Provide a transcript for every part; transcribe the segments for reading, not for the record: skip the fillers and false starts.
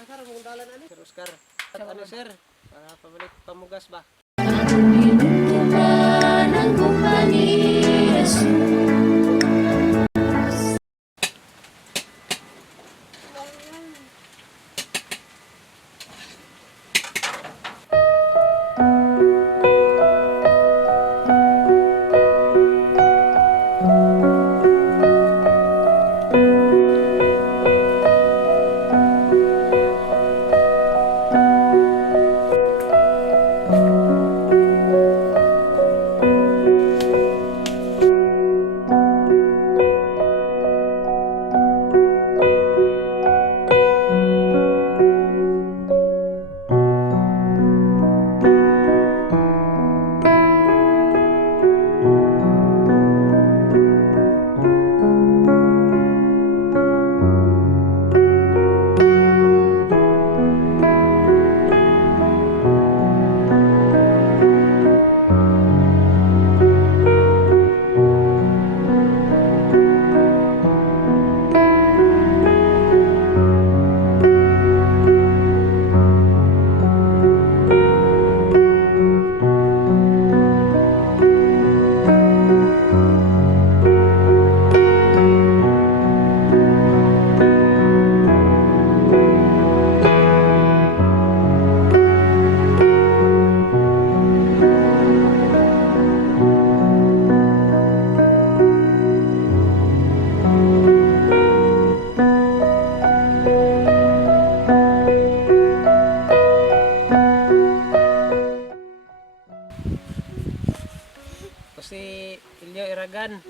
Asar mong dalan ani Sir Oscar. At ano sir? Para pabalik pamugas ba? Ng kumpani Si Ilyo Iragan.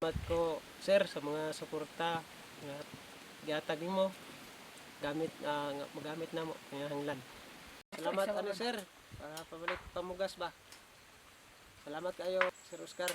Salamat ko sir sa mga suporta nga gihatag nimo gamit magamit na mo hanglan. Salamat ano sir para pabalik pamugas ba. Salamat kayo Sir Oscar.